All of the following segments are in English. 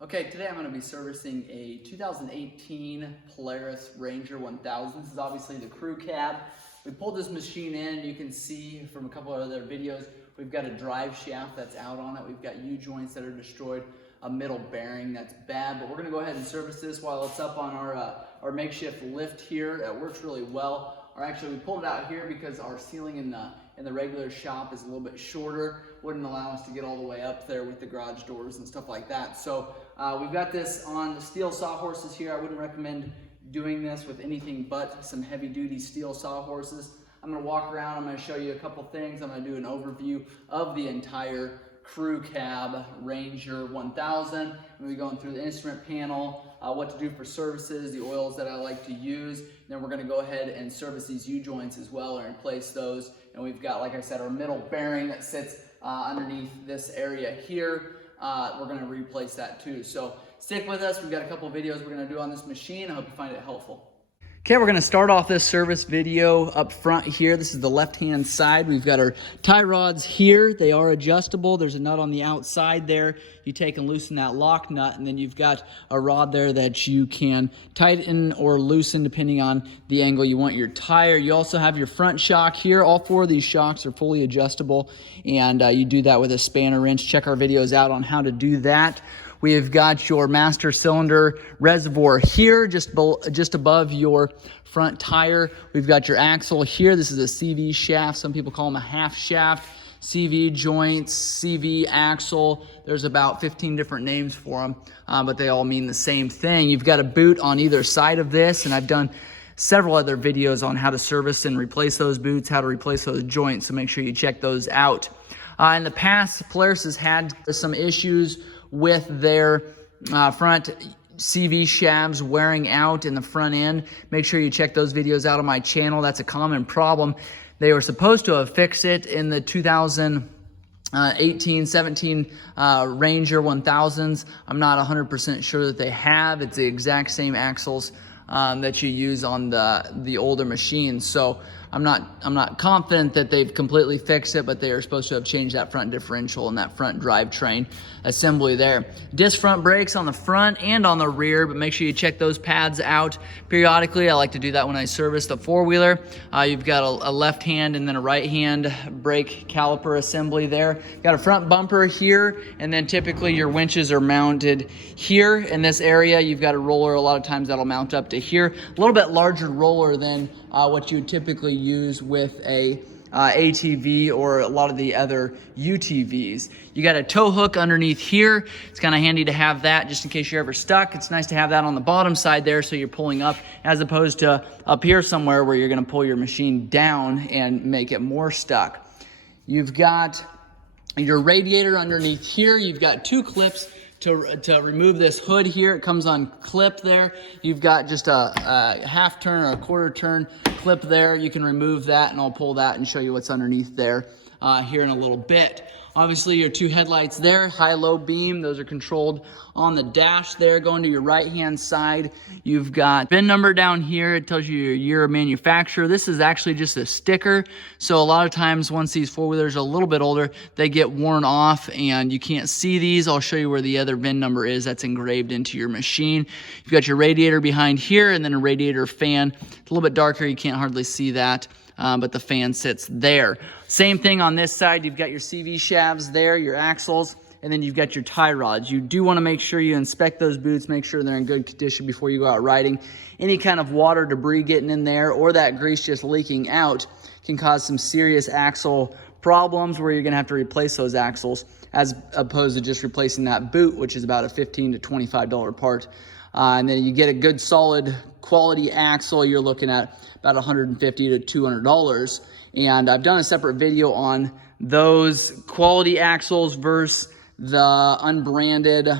Okay, today I'm going to be servicing a 2018 Polaris Ranger 1000. This is obviously the crew cab. We pulled this machine in. You can see from a couple of other videos, we've got a drive shaft that's out on it. We've got U-joints that are destroyed, a middle bearing that's bad, but we're going to go ahead and service this while it's up on our makeshift lift here. It works really well. Or actually, we pulled it out here because our ceiling in the regular shop is a little bit shorter. Wouldn't allow us to get all the way up there with the garage doors and stuff like that. So we've got this on the steel sawhorses here. I wouldn't recommend doing this with anything but some heavy duty steel sawhorses. I'm gonna walk around, I'm gonna show you a couple things. I'm gonna do an overview of the entire crew cab Ranger 1000. I'm gonna be going through the instrument panel, what to do for services, the oils that I like to use. Then we're gonna go ahead and service these U-joints as well and replace those. And we've got, like I said, our middle bearing that sits underneath this area here. We're gonna replace that too. So stick with us. We've got a couple of videos we're gonna do on this machine. I hope you find it helpful. Okay, we're gonna start off this service video up front here. This is the left-hand side. We've got our tie rods here. They are adjustable. There's a nut on the outside there. You take and loosen that lock nut, and then you've got a rod there that you can tighten or loosen depending on the angle you want your tire. You also have your front shock here. All four of these shocks are fully adjustable, and you do that with a spanner wrench. Check our videos out on how to do that. We have got your master cylinder reservoir here, just above your front tire. We've got your axle here. This is a CV shaft. Some people call them a half shaft. CV joints, CV axle. There's about 15 different names for them, but they all mean the same thing. You've got a boot on either side of this, and I've done several other videos on how to service and replace those boots, how to replace those joints, so make sure you check those out. In the past, Polaris has had some issues with their front CV shafts wearing out in the front end. Make sure you check those videos out on my channel. That's a common problem. They were supposed to have fixed it in the 2018-17 Ranger 1000s. I'm not 100% sure that they have. It's the exact same axles that you use on the older machines. So I'm not confident that they've completely fixed it, but they are supposed to have changed that front differential and that front drivetrain assembly there. Disc front brakes on the front and on the rear, but make sure you check those pads out periodically. I like to do that when I service the four-wheeler. You've got a left hand and then a right hand brake caliper assembly there. Got a front bumper here, and then typically your winches are mounted here in this area. You've got a roller, a lot of times that'll mount up to here. A little bit larger roller than what you would typically use with a ATV or a lot of the other UTVs. You got a tow hook underneath here. It's kind of handy to have that just in case you're ever stuck. It's nice to have that on the bottom side there so you're pulling up, as opposed to up here somewhere where you're going to pull your machine down and make it more stuck. You've got your radiator underneath here. You've got two clips to remove this hood here. It comes on clip there. You've got just a half turn or a quarter turn clip there. You can remove that, and I'll pull that and show you what's underneath there here in a little bit. Obviously, your two headlights there, high-low beam. Those are controlled on the dash there. Going to your right-hand side, you've got VIN number down here. It tells you your year of manufacture. This is actually just a sticker. So a lot of times, once these four-wheelers are a little bit older, they get worn off, and you can't see these. I'll show you where the other VIN number is. That's engraved into your machine. You've got your radiator behind here, and then a radiator fan. It's a little bit darker. You can't hardly see that. But the fan sits there. Same thing on this side. You've got your CV shafts there, your axles, and then you've got your tie rods. You do want to make sure you inspect those boots, make sure they're in good condition before you go out riding. Any kind of water, debris getting in there, or that grease just leaking out can cause some serious axle problems where you're going to have to replace those axles, as opposed to just replacing that boot, which is about a $15 to $25 part. And then you get a good solid quality axle, you're looking at about $150 to $200. And I've done a separate video on those quality axles versus the unbranded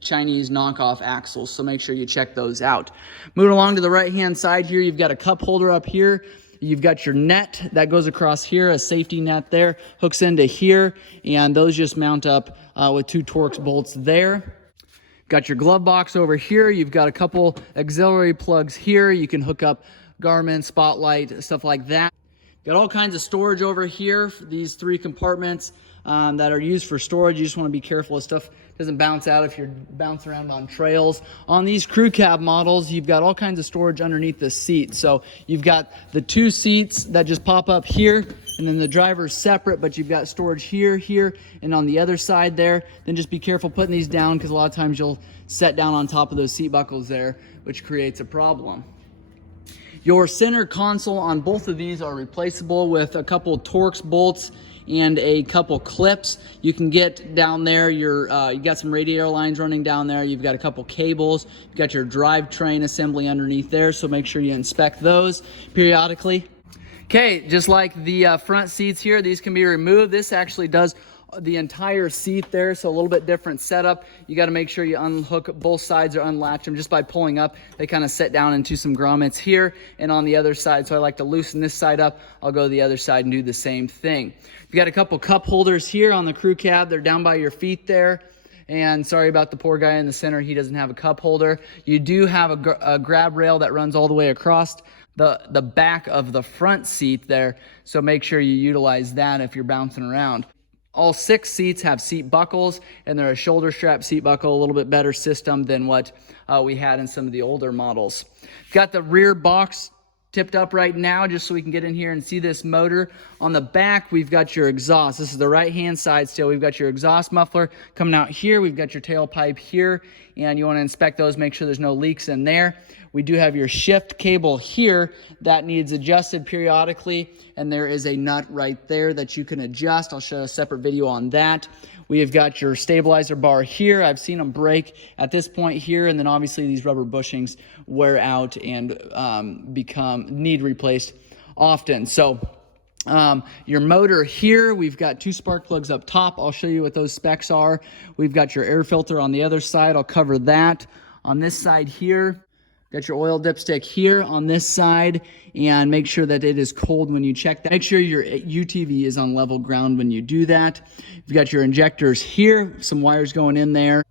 Chinese knockoff axles. So make sure you check those out. Moving along to the right-hand side here, you've got a cup holder up here. You've got your net that goes across here, a safety net there, hooks into here, and those just mount up with two Torx bolts there. Got your glove box over here. You've got a couple auxiliary plugs here. You can hook up Garmin, Spotlight, stuff like that. Got all kinds of storage over here for these three compartments that are used for storage. You just want to be careful of stuff doesn't bounce out if you're bouncing around on trails. On these crew cab models, you've got all kinds of storage underneath the seat. So you've got the 2 seats that just pop up here, and then the driver's separate, but you've got storage here, here, and on the other side there. Then just be careful putting these down, because a lot of times you'll set down on top of those seat buckles there, which creates a problem. Your center console on both of these are replaceable with a couple Torx bolts and a couple clips. You can get down there you got some radiator lines running down there. You've got a couple cables. You've got your drivetrain assembly underneath there, so make sure you inspect those periodically. Okay, just like the front seats here, these can be removed. This actually does the entire seat there, so a little bit different setup. You got to make sure you unhook both sides or unlatch them just by pulling up. They kind of set down into some grommets here and on the other side, so I like to loosen this side up. I'll go to the other side and do the same thing. You got a couple cup holders here on the crew cab. They're down by your feet there. And sorry about the poor guy in the center, he doesn't have a cup holder. You do have a grab rail that runs all the way across the back of the front seat there, so make sure you utilize that if you're bouncing around. All 6 seats have seat buckles, and they're a shoulder strap seat buckle, a little bit better system than what we had in some of the older models. Got the rear box tipped up right now just so we can get in here and see this motor. On the back, we've got your exhaust. This is the right-hand side still. We've got your exhaust muffler coming out here. We've got your tailpipe here, and you want to inspect those, make sure there's no leaks in there. We do have your shift cable here that needs adjusted periodically, and there is a nut right there that you can adjust. I'll show a separate video on that. We have got your stabilizer bar here. I've seen them break at this point here, and then obviously these rubber bushings wear out and need replaced often. So your motor here, we've got 2 spark plugs up top. I'll show you what those specs are. We've got your air filter on the other side. I'll cover that. On this side here, got your oil dipstick here on this side, and make sure that it is cold when you check that. Make sure your UTV is on level ground when you do that. You've got your injectors here, some wires going in there.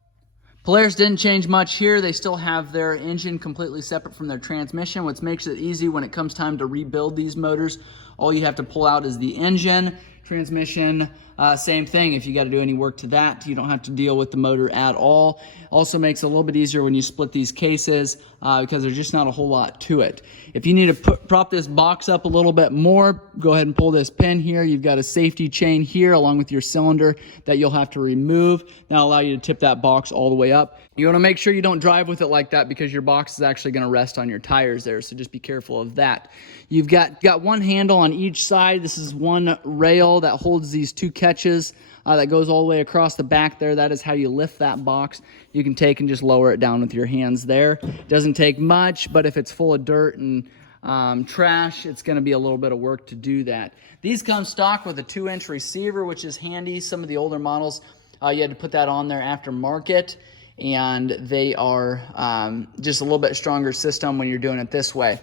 Polaris didn't change much here. They still have their engine completely separate from their transmission, which makes it easy when it comes time to rebuild these motors. All you have to pull out is the engine. Transmission, same thing. If you got to do any work to that, you don't have to deal with the motor at all. Also makes it a little bit easier when you split these cases because there's just not a whole lot to it. If you need to prop this box up a little bit more, go ahead and pull this pin here. You've got a safety chain here along with your cylinder that you'll have to remove. That'll allow you to tip that box all the way up. You want to make sure you don't drive with it like that because your box is actually going to rest on your tires there, so just be careful of that. You've got one handle on each side. This is one rail that holds these 2 catches that goes all the way across the back there. That is how you lift that box. You can take and just lower it down with your hands there. Doesn't take much, but if it's full of dirt and trash, it's going to be a little bit of work to do that. These come stock with a 2-inch receiver, which is handy. Some of the older models, you had to put that on there aftermarket, and they are just a little bit stronger system when you're doing it this way.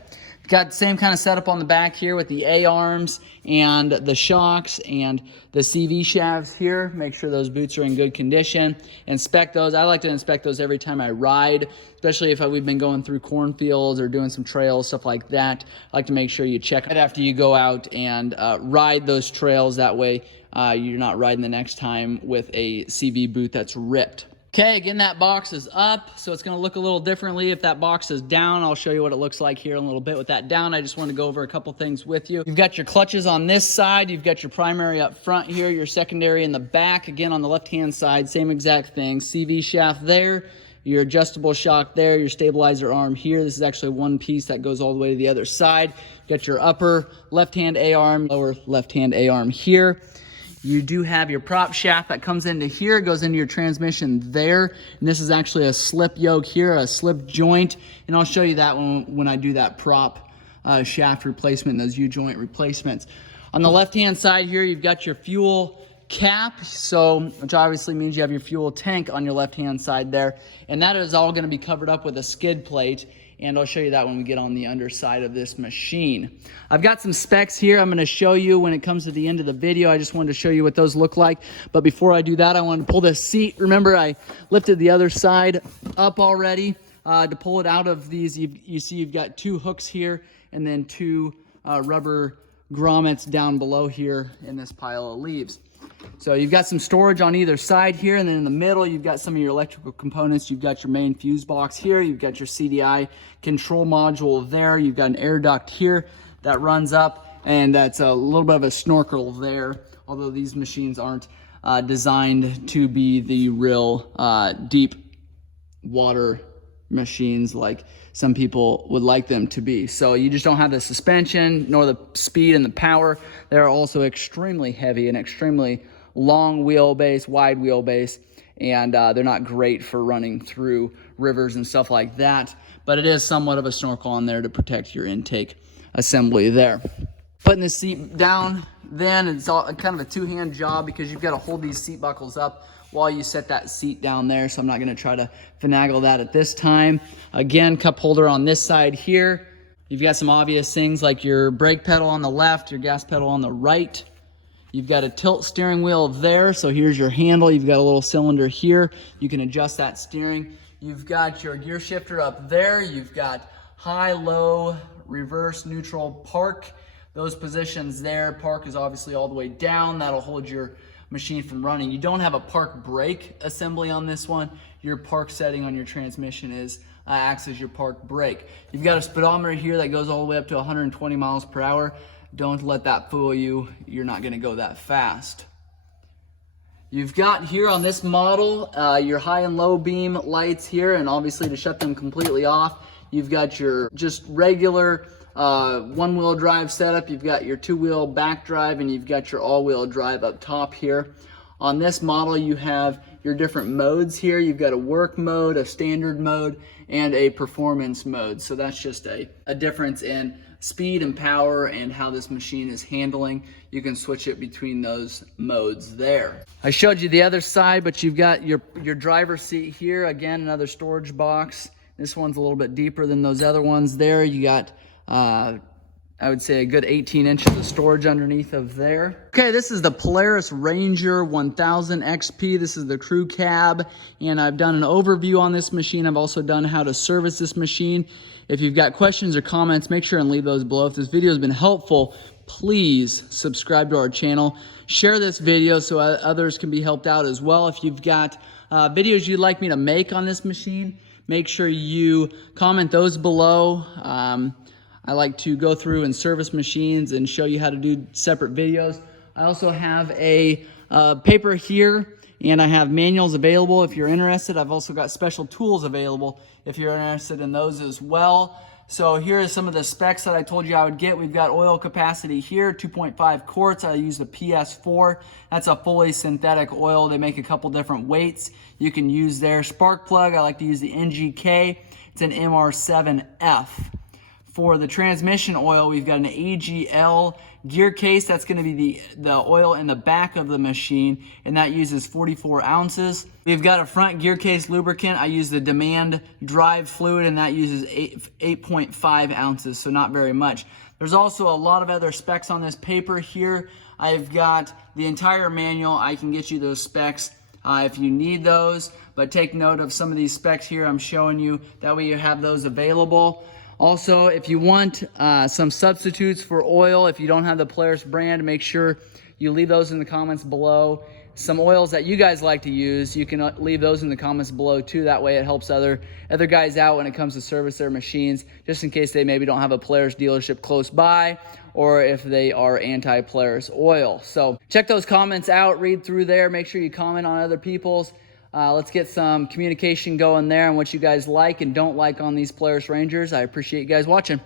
Got the same kind of setup on the back here with the A-arms and the shocks and the CV shafts here. Make sure those boots are in good condition. Inspect those. I like to inspect those every time I ride, especially if we've been going through cornfields or doing some trails, stuff like that. I like to make sure you check right after you go out and ride those trails. That way you're not riding the next time with a CV boot that's ripped. Okay, again, that box is up, so it's going to look a little differently. If that box is down, I'll show you what it looks like here in a little bit. With that down, I just want to go over a couple things with you. You've got your clutches on this side. You've got your primary up front here, your secondary in the back. Again, on the left-hand side, same exact thing. CV shaft there, your adjustable shock there, your stabilizer arm here. This is actually one piece that goes all the way to the other side. You've got your upper left-hand A-arm, lower left-hand A-arm here. You do have your prop shaft that comes into here, goes into your transmission there. And this is actually a slip yoke here, a slip joint. And I'll show you that when I do that prop shaft replacement and those U-joint replacements. On the left-hand side here, you've got your fuel cap, which obviously means you have your fuel tank on your left-hand side there. And that is all going to be covered up with a skid plate. And I'll show you that when we get on the underside of this machine. I've got some specs here I'm going to show you when it comes to the end of the video. I just wanted to show you what those look like. But before I do that, I wanted to pull this seat. Remember, I lifted the other side up already. To pull it out of these, you see you've got 2 hooks here and then 2 rubber grommets down below here in this pile of leaves. So you've got some storage on either side here, and then in the middle you've got some of your electrical components. You've got your main fuse box here, you've got your CDI control module there, you've got an air duct here that runs up, and that's a little bit of a snorkel there, although these machines aren't designed to be the real deep water machines like some people would like them to be. So you just don't have the suspension nor the speed and the power. They're also extremely heavy and extremely long wheelbase, wide wheelbase, and they're not great for running through rivers and stuff like that, but it is somewhat of a snorkel on there to protect your intake assembly there. Putting the seat down, then it's all kind of a two-hand job because you've got to hold these seat buckles up while you set that seat down there, so I'm not going to try to finagle that at this time. Again, cup holder on this side here. You've got some obvious things like your brake pedal on the left, your gas pedal on the right. You've got a tilt steering wheel there, so here's your handle. You've got a little cylinder here. You can adjust that steering. You've got your gear shifter up there. You've got high, low, reverse, neutral, park. Those positions there. Park is obviously all the way down. That'll hold your machine from running. You don't have a park brake assembly on this one. Your park setting on your transmission acts as your park brake. You've got a speedometer here that goes all the way up to 120 miles per hour. Don't let that fool you. You're not going to go that fast. You've got here on this model your high and low beam lights here, and obviously to shut them completely off, you've got your just regular one-wheel drive setup. You've got your two-wheel back drive, and you've got your all-wheel drive up top here. On this model, you have your different modes here. You've got a work mode, a standard mode, and a performance mode. So that's just a difference in speed and power and how this machine is handling. You can switch it between those modes there. I showed you the other side, but you've got your driver's seat here. Again, another storage box. This one's a little bit deeper than those other ones there. You got I would say a good 18 inches of storage underneath of there. Okay, this is the Polaris Ranger 1000 XP. This is the crew cab, and I've done an overview on this machine. I've also done how to service this machine. If you've got questions or comments, make sure and leave those below. If this video has been helpful, please subscribe to our channel. Share this video so others can be helped out as well. If you've got videos you'd like me to make on this machine, make sure you comment those below. I like to go through and service machines and show you how to do separate videos. I also have a paper here, and I have manuals available if you're interested. I've also got special tools available if you're interested in those as well. So here are some of the specs that I told you I would get. We've got oil capacity here, 2.5 quarts. I use the PS4. That's a fully synthetic oil. They make a couple different weights you can use there. Spark plug, I like to use the NGK. It's an MR7F. For the transmission oil, we've got an AGL gear case. That's going to be the oil in the back of the machine, and that uses 44 ounces. We've got a front gear case lubricant. I use the Demand Drive fluid, and that uses 8.5 ounces, so not very much. There's also a lot of other specs on this paper here. I've got the entire manual. I can get you those specs if you need those, but take note of some of these specs here I'm showing you. That way you have those available. Also, if you want some substitutes for oil, if you don't have the Polaris brand, make sure you leave those in the comments below. Some oils that you guys like to use, you can leave those in the comments below too. That way it helps other guys out when it comes to service their machines, just in case they maybe don't have a Polaris dealership close by, or if they are anti-Polaris oil. So check those comments out, read through there, make sure you comment on other people's. Let's get some communication going there on what you guys like and don't like on these Polaris Rangers. I appreciate you guys watching.